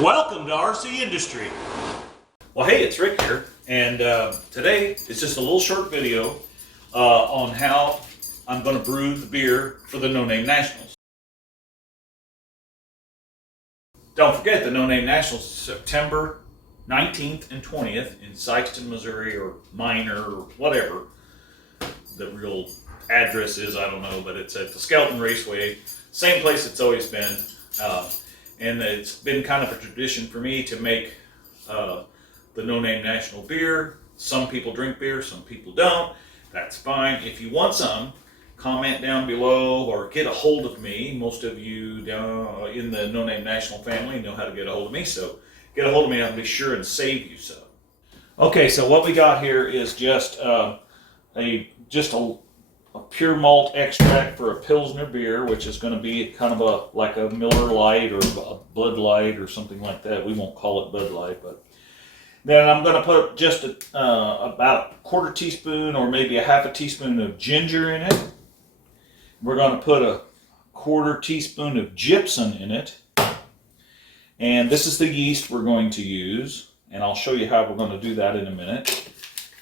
Welcome to RCindustry. Well, hey, it's Rick here, and today it's just a little short video on how I'm going to brew the beer for the No Name Nationals. Don't forget, the No Name Nationals is September 19th and 20th in Sikeston, Missouri, or Minor, or whatever the real address is, I don't know, but it's at the Sikeston Raceway, same place it's always been. And it's been kind of a tradition for me to make the No Name National beer. Some people drink beer, some people don't. That's fine. If you want some, comment down below or get a hold of me. Most of you down in the No Name National family know how to get a hold of me, so get a hold of me and I'll be sure and save you some. Okay, so what we got here is just a pure malt extract for a Pilsner beer, which is going to be kind of like a Miller Lite or a Bud Light or something like that. We won't call it Bud Light, but then I'm going to put just about a quarter teaspoon or maybe a half a teaspoon of ginger in it. We're going to put a quarter teaspoon of gypsum in it. And this is the yeast we're going to use, and I'll show you how we're going to do that in a minute.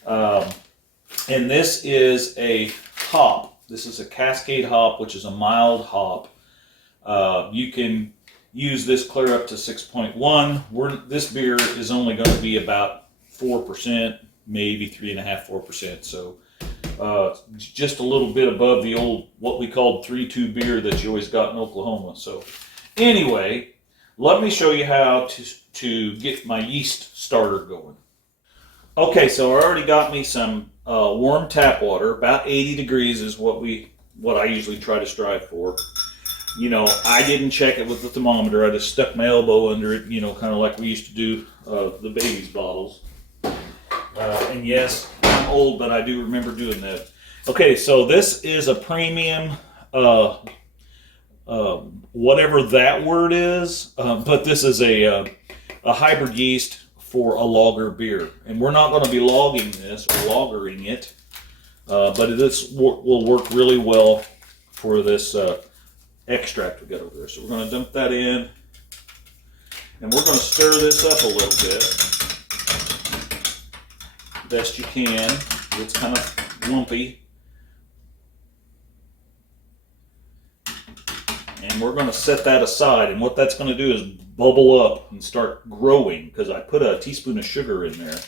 And this is a hop. This is a Cascade hop, which is a mild hop. You can use this clear up to 6.1. This beer is only going to be about 4%, maybe 3.5%, 4%. So just a little bit above the old, what we called 3-2 beer that you always got in Oklahoma. So anyway, let me show you how to get my yeast starter going. Okay, so I already got me some warm tap water. About 80 degrees is what I usually try to strive for. You know, I didn't check it with the thermometer. I just stuck my elbow under it, you know, kind of like we used to do the baby's bottles. And yes, I'm old, but I do remember doing that. Okay, so this is a premium, whatever that word is, but this is a hybrid yeast for a lager beer, and we're not going to be logging this or lagering it, but this will work really well for this extract we got over there. So we're going to dump that in, and we're going to stir this up a little bit, best you can. It's kind of lumpy, and we're going to set that aside. And what that's going to do is bubble up and start growing, because I put a teaspoon of sugar in there,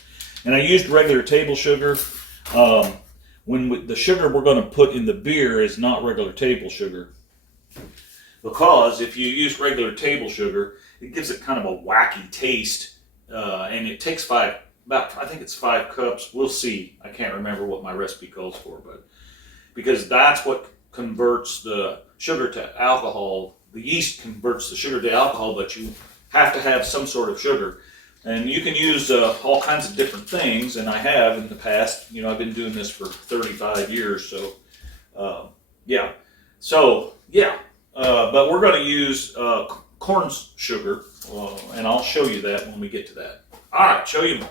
and I used regular table sugar. The sugar we're going to put in the beer is not regular table sugar, because if you use regular table sugar, it gives it kind of a wacky taste, and it takes I think it's 5 cups. We'll see. I can't remember what my recipe calls for, but because that's what converts the sugar to alcohol. The yeast converts the sugar to alcohol, but you have to have some sort of sugar. And you can use all kinds of different things, and I have in the past. You know, I've been doing this for 35 years, so yeah. So, yeah, but we're going to use corn sugar, and I'll show you that when we get to that. All right, show you more.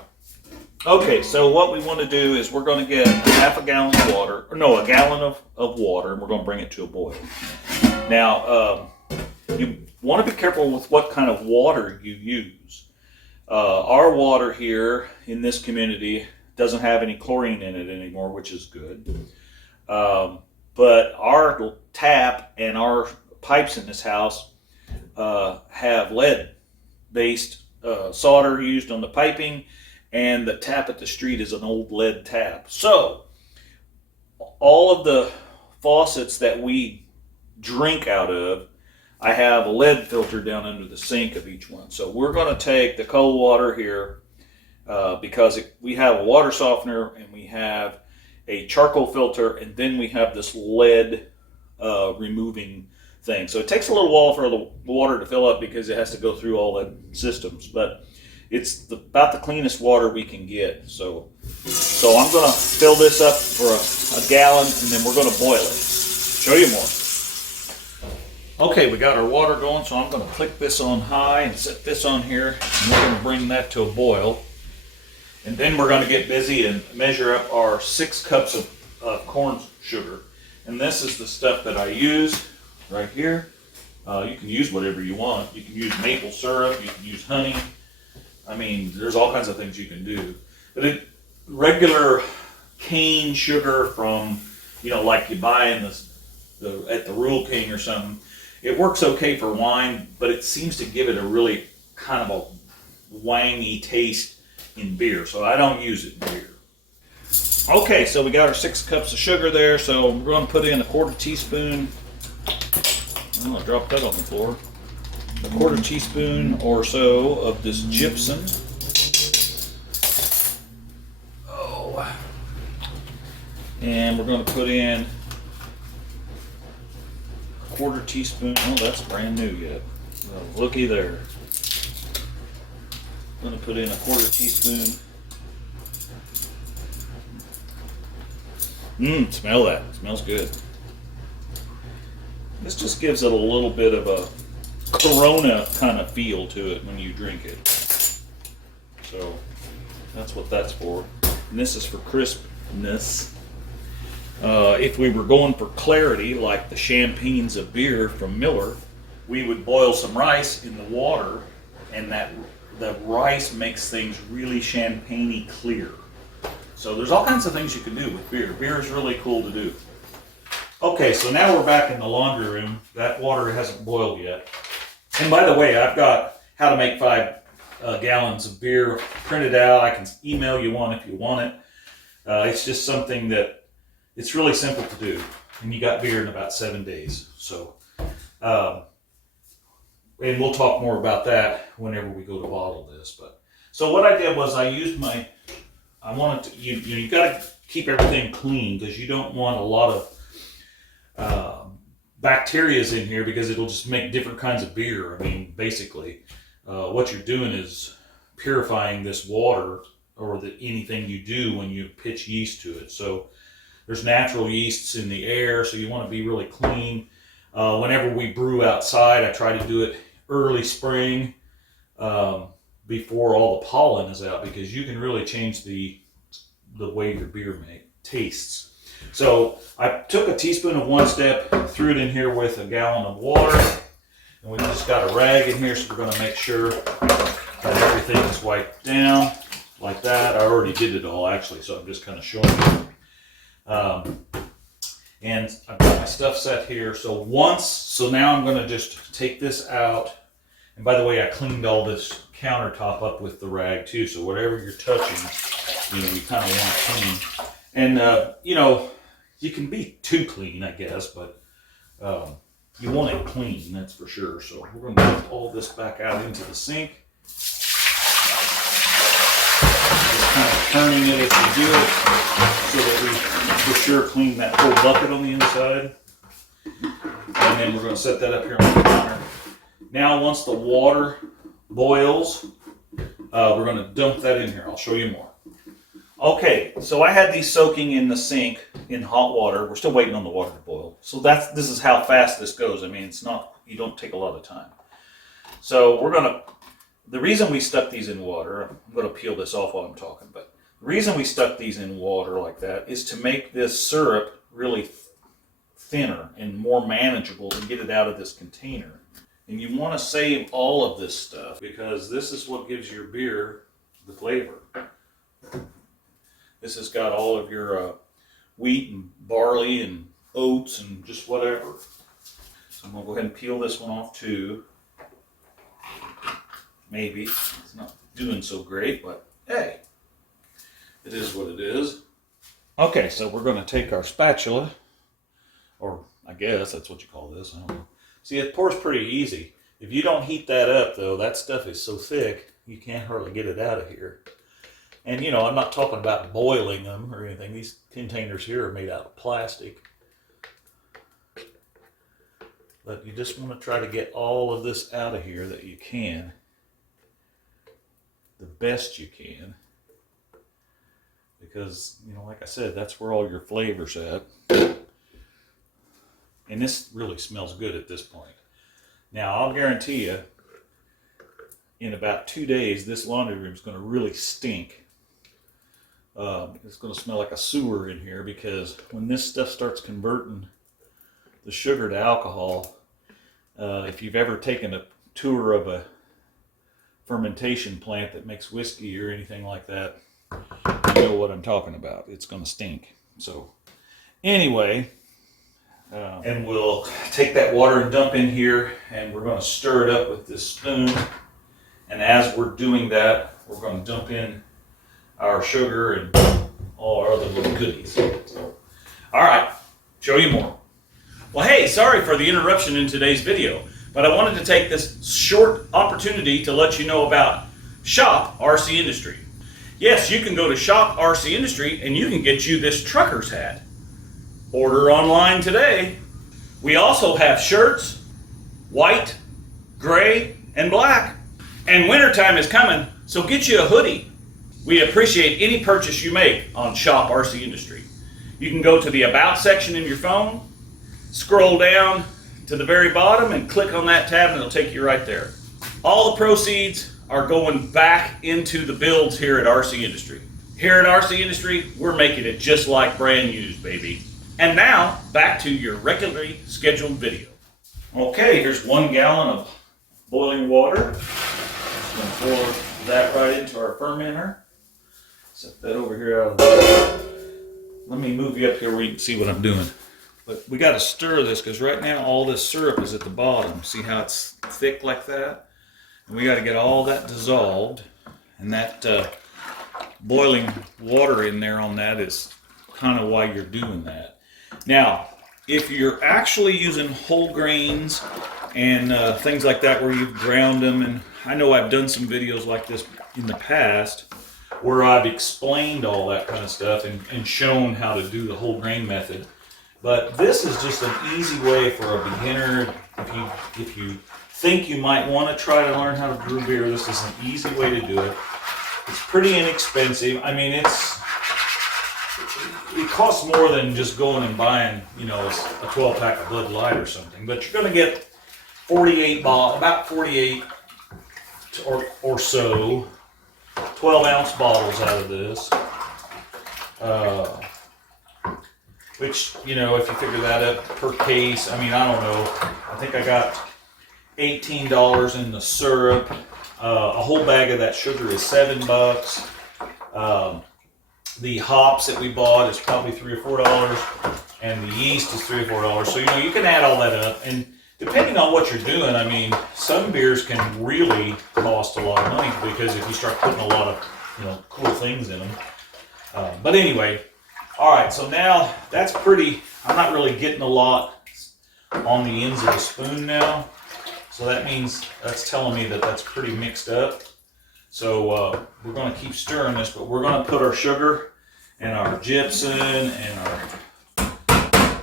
Okay, so what we want to do is we're going to get half a gallon of water, or no, a gallon of water, and we're going to bring it to a boil. Now, you want to be careful with what kind of water you use. Our water here in this community doesn't have any chlorine in it anymore, which is good. But our tap and our pipes in this house have lead-based solder used on the piping, and the tap at the street is an old lead tap. So all of the faucets that we drink out of, I have a lead filter down under the sink of each one. So we're going to take the cold water here because we have a water softener, and we have a charcoal filter, and then we have this lead removing thing. So it takes a little while for the water to fill up because it has to go through all the systems, but it's about the cleanest water we can get. So I'm going to fill this up for a gallon, and then we're going to boil it. Show you more. Okay, we got our water going, so I'm going to click this on high and set this on here, and we're going to bring that to a boil. And then we're going to get busy and measure up our 6 cups of corn sugar. And this is the stuff that I use right here. You can use whatever you want. You can use maple syrup, you can use honey. I mean, there's all kinds of things you can do. But regular cane sugar from, like you buy in at the Rural King or something, it works okay for wine, but it seems to give it a really kind of a wangy taste in beer, so I don't use it in beer. Okay, so we got our 6 cups of sugar there, so we're going to put in a 1/4 teaspoon. Oh, I dropped that on the floor. A 1/4 teaspoon or so of this gypsum. Oh. And we're going to put in a 1/4 teaspoon. Oh, that's brand new yet. Oh, looky there. I'm going to put in a 1/4 teaspoon. Smell that. It smells good. This just gives it a little bit of a Corona kind of feel to it when you drink it. So that's what that's for. And this is for crispness. If we were going for clarity, like the champagnes of beer from Miller, we would boil some rice in the water, and the rice makes things really champagne-y clear. So there's all kinds of things you can do with beer. Beer is really cool to do. Okay, so now we're back in the laundry room. That water hasn't boiled yet. And by the way, I've got how to make 5 gallons of beer printed out. I can email you one if you want it. It's just something that it's really simple to do. And you got beer in about 7 days. So, and we'll talk more about that whenever we go to bottle this. But so what I did was I used I wanted to, you got to keep everything clean because you don't want a lot of bacterias in here because it'll just make different kinds of beer. I mean, basically, what you're doing is purifying this water or anything you do when you pitch yeast to it. So there's natural yeasts in the air, so you want to be really clean. Whenever we brew outside, I try to do it early spring before all the pollen is out because you can really change the way your beer tastes. So I took a teaspoon of One Step, threw it in here with a gallon of water, and we just got a rag in here, so we're going to make sure that everything is wiped down like that. I already did it all actually, so I'm just kind of showing you. And I've got my stuff set here. So now I'm going to just take this out. And by the way, I cleaned all this countertop up with the rag too. So whatever you're touching, you kind of want clean. And you can be too clean, I guess, but you want it clean, that's for sure. So we're going to put all this back out into the sink. Just kind of turning it as we do it so that we for sure clean that whole bucket on the inside. And then we're going to set that up here on the counter. Now once the water boils, we're going to dump that in here. I'll show you more. Okay, so I had these soaking in the sink in hot water. We're still waiting on the water to boil. So this is how fast this goes. I mean, you don't take a lot of time. So the reason we stuck these in water, I'm going to peel this off while I'm talking, but the reason we stuck these in water like that is to make this syrup really thinner and more manageable to get it out of this container. And you want to save all of this stuff because this is what gives your beer the flavor. This has got all of your wheat and barley and oats and just whatever. So I'm going to go ahead and peel this one off too. Maybe. It's not doing so great, but hey, it is what it is. Okay, so we're going to take our spatula, or I guess that's what you call this. I don't know. See, it pours pretty easy. If you don't heat that up, though, that stuff is so thick, you can't hardly get it out of here. And, I'm not talking about boiling them or anything. These containers here are made out of plastic. But you just want to try to get all of this out of here that you can. The best you can. Because, like I said, that's where all your flavor's at. And this really smells good at this point. Now, I'll guarantee you, in about 2 days, this laundry room is going to really stink. It's going to smell like a sewer in here because when this stuff starts converting the sugar to alcohol, If you've ever taken a tour of a fermentation plant that makes whiskey or anything like that, you know what I'm talking about. It's going to stink. So anyway, and we'll take that water and dump in here, and we're going to stir it up with this spoon. And as we're doing that, we're going to dump in our sugar and all our other little goodies. So, all right, show you more. Well, hey, sorry for the interruption in today's video, but I wanted to take this short opportunity to let you know about Shop RCindustry. Yes, you can go to Shop RCindustry and you can get you this trucker's hat. Order online today. We also have shirts, white, gray, and black. And wintertime is coming, so get you a hoodie. We appreciate any purchase you make on Shop RCindustry. You can go to the About section in your phone, scroll down to the very bottom and click on that tab and it'll take you right there. All the proceeds are going back into the builds here at RCindustry. Here at RCindustry, we're making it just like brand used, baby. And now, back to your regularly scheduled video. Okay, here's 1 gallon of boiling water. Just gonna pour that right into our fermenter. Set that over here out of the way. Let me move you up here where you can see what I'm doing. But we got to stir this because right now all this syrup is at the bottom. See how it's thick like that? And we got to get all that dissolved. And that boiling water in there on that is kind of why you're doing that. Now, if you're actually using whole grains and things like that where you've ground them, and I know I've done some videos like this in the past where I've explained all that kind of stuff and shown how to do the whole grain method. But this is just an easy way for a beginner. If you think you might want to try to learn how to brew beer, this is an easy way to do it. It's pretty inexpensive. I mean, it costs more than just going and buying, you know, a 12-pack of Bud Light or something. But you're going to get about 48 or so 12-ounce bottles out of this. Which, you know, if you figure that up per case, I mean, I don't know. I think I got $18 in the syrup. A whole bag of that sugar is $7. The hops that we bought is probably $3 or $4, and the yeast is $3 or $4. So, you know, you can add all that up. And depending on what you're doing, I mean, some beers can really cost a lot of money because if you start putting a lot of, you know, cool things in them. But anyway. All right, so now that's pretty, I'm not really getting a lot on the ends of the spoon now. So that means, that's telling me that that's pretty mixed up. So we're going to keep stirring this, but we're going to put our sugar and our gypsum and our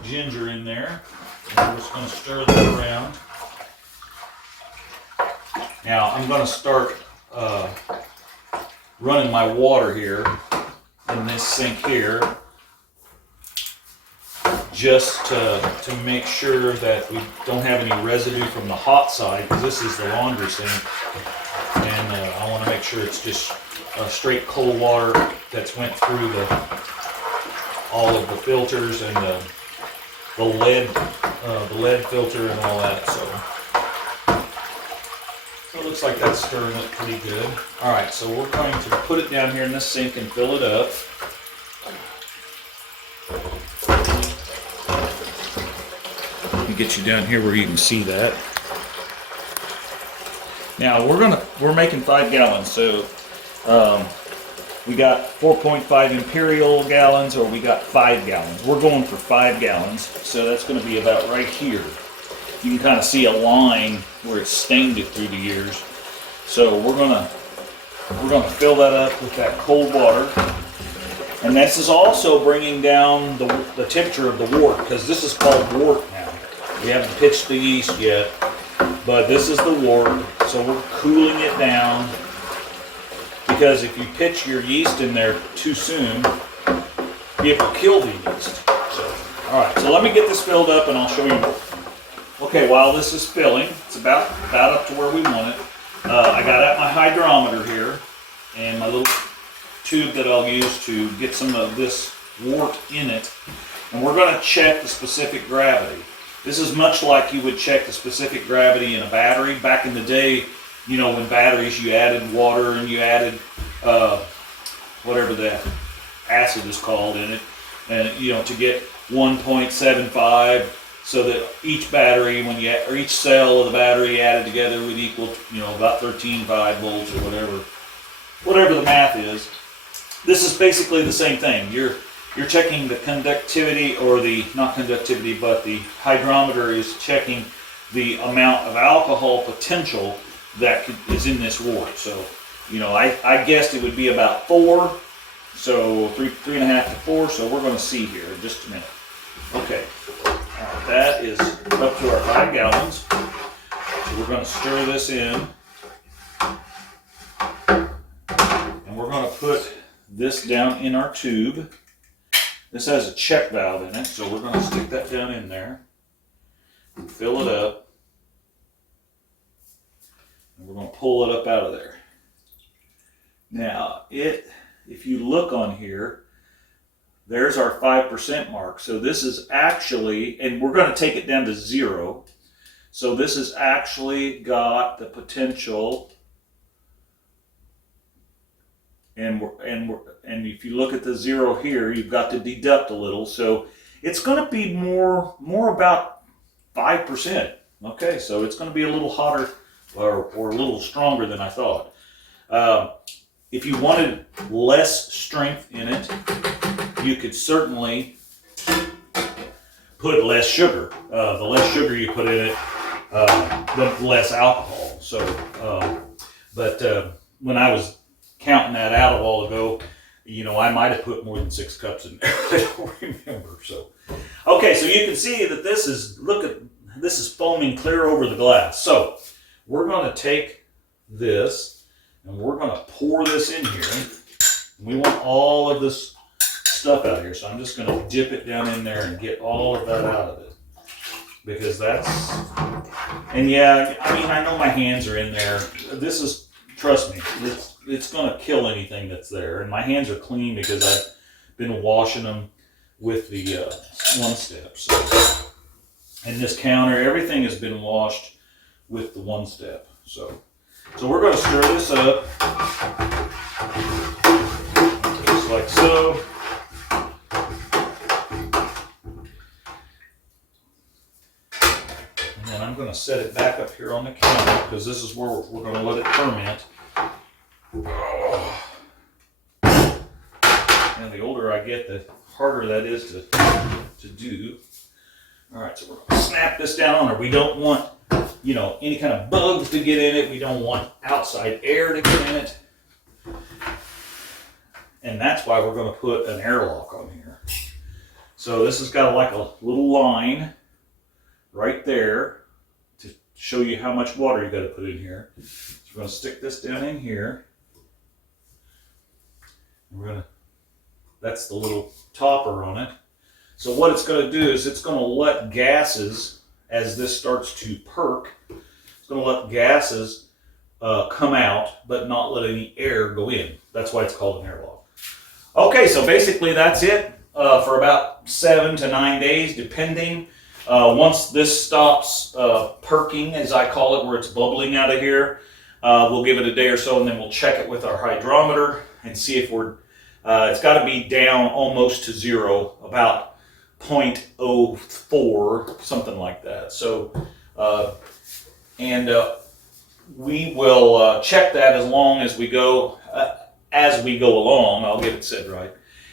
ginger in there. And we're just going to stir that around. Now I'm going to start running my water here in this sink here, just to make sure that we don't have any residue from the hot side, because this is the laundry sink, and I want to make sure it's just straight cold water that's went through all of the filters and the lead filter and all that. So it looks like that's stirring up pretty good. All right, so we're going to put it down here in this sink and fill it up. Get you down here where you can see that. Now we're making 5 gallons, so we got 4.5 imperial gallons, or we got 5 gallons. We're going for 5 gallons, so that's going to be about right here. You can kind of see a line where it's stained it through the years. So we're gonna fill that up with that cold water. And this is also bringing down the temperature of the wort, because this is called wort now. We haven't pitched the yeast yet, but this is the wort, so we're cooling it down, because if you pitch your yeast in there too soon, it will kill the yeast. All right, so let me get this filled up and I'll show you more. Okay, while this is filling, it's about up to where we want it. I got out my hydrometer here and my little tube that I'll use to get some of this wort in it, and we're going to check the specific gravity. This is much like you would check the specific gravity in a battery. Back in the day, you know, when batteries, you added water and you added whatever that acid is called in it, and you know, to get 1.75, so that each battery, when you or each cell of the battery added together would equal, you know, about 13.5 volts or whatever the math is. This is basically the same thing. You're checking the conductivity, or the, not conductivity, but the hydrometer is checking the amount of alcohol potential that is in this wort. So, you know, I guessed it would be about 4, so 3.5 to 4. So we're going to see here in just a minute. Okay, that is up to our 5 gallons. So we're going to stir this in, and we're going to put this down in our tube. This has a check valve in it, so we're going to stick that down in there and fill it up. And we're going to pull it up out of there. Now, if you look on here, there's our 5% mark. So this is actually, and we're going to take it down to 0. So this has actually got the potential. And if you look at the 0 here, you've got to deduct a little. So it's going to be more about 5%. Okay, so it's going to be a little hotter or a little stronger than I thought. If you wanted less strength in it, you could certainly put less sugar. The less sugar you put in it, the less alcohol. So, when I was counting that out a while ago, you know, I might have put more than 6 cups in there. I don't remember. So, okay, so you can see that this is, this is foaming clear over the glass. So we're going to take this and we're going to pour this in here. We want all of this stuff out of here. So I'm just going to dip it down in there and get all of that out of it. Because that's, and yeah, I mean, I know my hands are in there. This is, trust me, it's going to kill anything that's there. And my hands are clean because I've been washing them with the one step. So, and this counter, everything has been washed with the one step. So we're going to stir this up, just like so. And then I'm going to set it back up here on the counter because this is where we're going to let it ferment. And the older I get, the harder that is to do. All right, so we're going to snap this down on there. We don't want, you know, any kind of bugs to get in it. We don't want outside air to get in it. And that's why we're going to put an airlock on here. So this has got like a little line right there to show you how much water you got to put in here. So we're going to stick this down in here. We're going to, that's the little topper on it. So what it's going to do is it's going to let gases, as this starts to perk, it's going to let gases come out, but not let any air go in. That's why it's called an airlock. Okay, so basically that's it for about 7 to 9 days, depending. Once this stops perking, as I call it, where it's bubbling out of here, we'll give it a day or so, and then we'll check it with our hydrometer and see if we're, it's got to be down almost to 0, about 0.04, something like that. So, we will check that as long as we go along. I'll get it said right.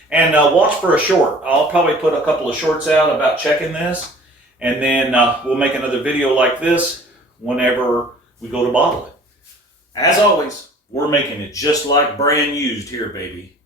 And watch for a short. I'll probably put a couple of shorts out about checking this, and then we'll make another video like this whenever we go to bottle it. As always, we're making it just like brand used here, baby.